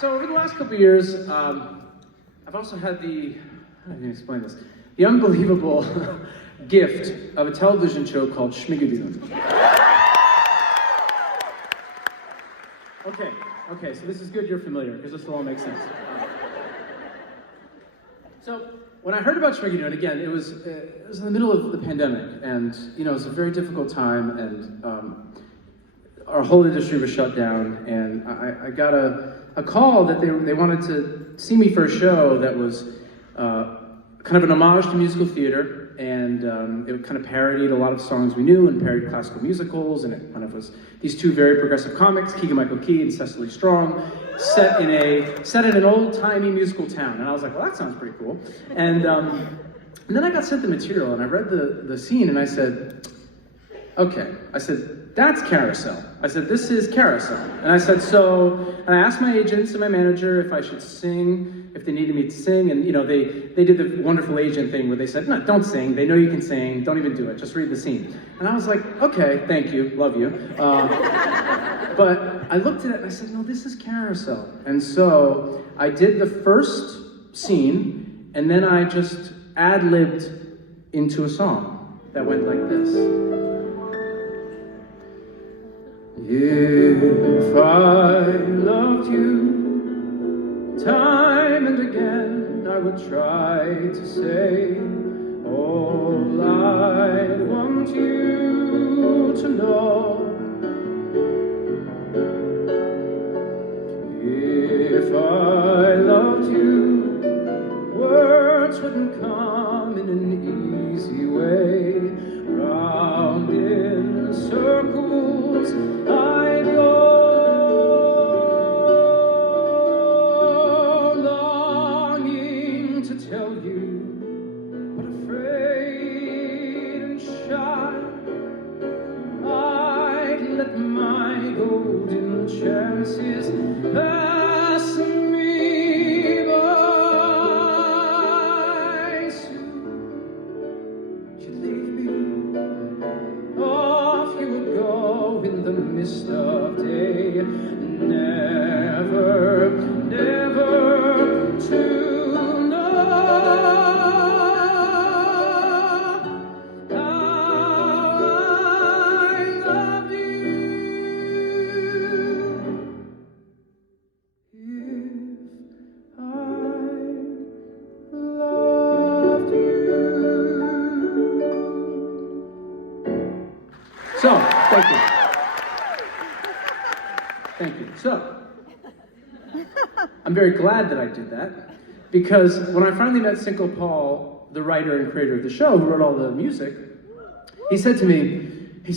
So over the last couple of years, I've also had the, how do I explain this? The unbelievable gift of a television show called Schmigadoom. Okay, so this is good you're familiar, because this will all make sense. So, when I heard about Schmigadoom, and again, it was in the middle of the pandemic, and it was a very difficult time, and our whole industry was shut down, and I got a call that they wanted to see me for a show that was kind of an homage to musical theater, and it kind of parodied a lot of songs we knew and parodied classical musicals, and it kind of was these two very progressive comics, Keegan-Michael Key and Cecily Strong, set in an old-timey musical town. And I was like, well, that sounds pretty cool. And then I got sent the material, and I read the scene, and I said, okay. I said, that's Carousel. I said, this is Carousel. And I said, and I asked my agents and my manager if I should sing, if they needed me to sing, and they did the wonderful agent thing where they said, no, don't sing, they know you can sing, don't even do it, just read the scene. And I was like, okay, thank you, love you. But I looked at it and I said, no, this is Carousel. And so I did the first scene, and then I just ad-libbed into a song that went like this. If I loved you time and again, I would try to say all I'd want you to know. If I loved you, words wouldn't come in an easy way. Round in circles I'd go, longing to tell you, but afraid and shy. I'd let my golden chances pass me by. Soon you'd leave me, off you would go in the mist of day, never, never to know how I loved you. If I loved you. So, thank you. Thank you. So, I'm very glad that I did that, because when I finally met Cinco Paul, the writer and creator of the show, who wrote all the music, he said to me, we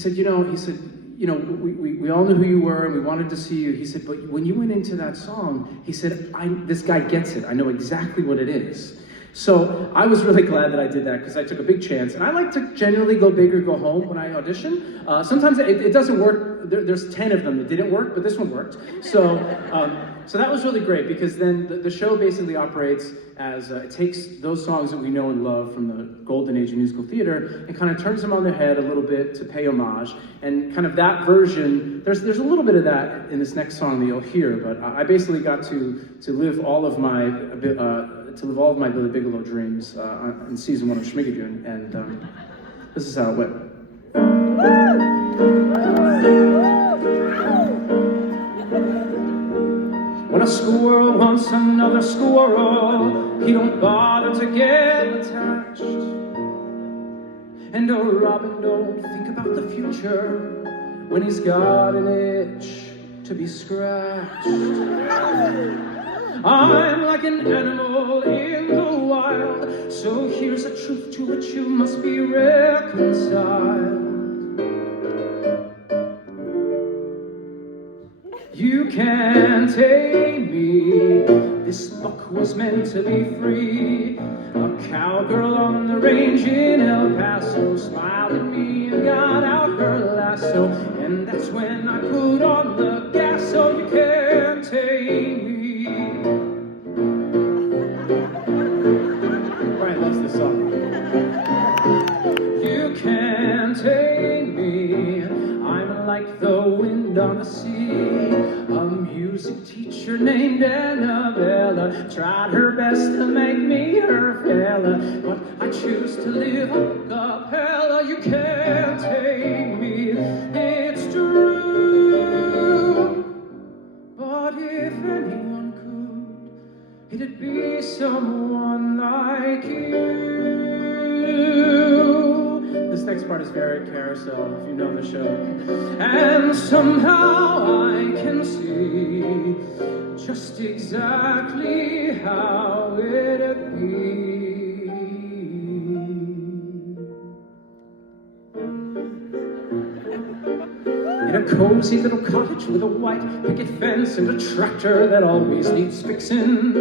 all knew who you were and we wanted to see you. He said, but when you went into that song, he said, this guy gets it. I know exactly what it is. So I was really glad that I did that, because I took a big chance. And I like to generally go big or go home when I audition. Sometimes it doesn't work. There's 10 of them that didn't work, but this one worked. So that was really great, because then the show basically operates as, it takes those songs that we know and love from the golden age of musical theater and kind of turns them on their head a little bit to pay homage. And kind of that version, there's a little bit of that in this next song that you'll hear, but I basically got to live all of my Billy Bigelow dreams in season 1 of Schmigadoon, and this is how it went. When a squirrel wants another squirrel, he don't bother to get attached. And a robin don't think about the future when he's got an itch to be scratched. I'm like an animal in the wild, so here's a truth to which you must be reconciled. You can't tame me, this buck was meant to be free. A cowgirl on the range in El Paso smiled at me and got out her lasso, and that's when I put on the gas. So you can't tame me. Brian loves this song. You can't tame me, I'm like the wind on the sea, a music teacher teacher named Annabella tried her best to make me her fella, but I choose to live a cappella. You can't take me, it's true. But if anyone could, it'd be someone like you. This next part is very Carousel, if you know the show. And somehow I can see just exactly how it'd be. In a cozy little cottage with a white picket fence and a tractor that always needs fixing.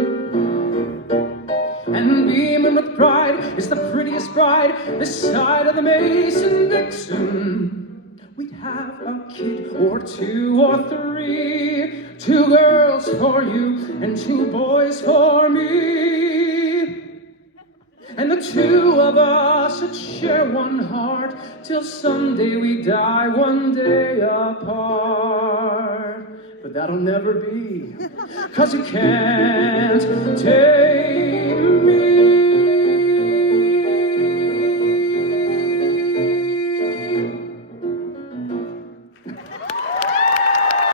And beaming with pride is the prettiest bride this side of the Mason-Dixon. We'd have a kid or two or three, 2 girls for you and 2 boys for me. And the 2 of us would share one heart till someday we die one day apart. But that'll never be, 'cause you can't take me.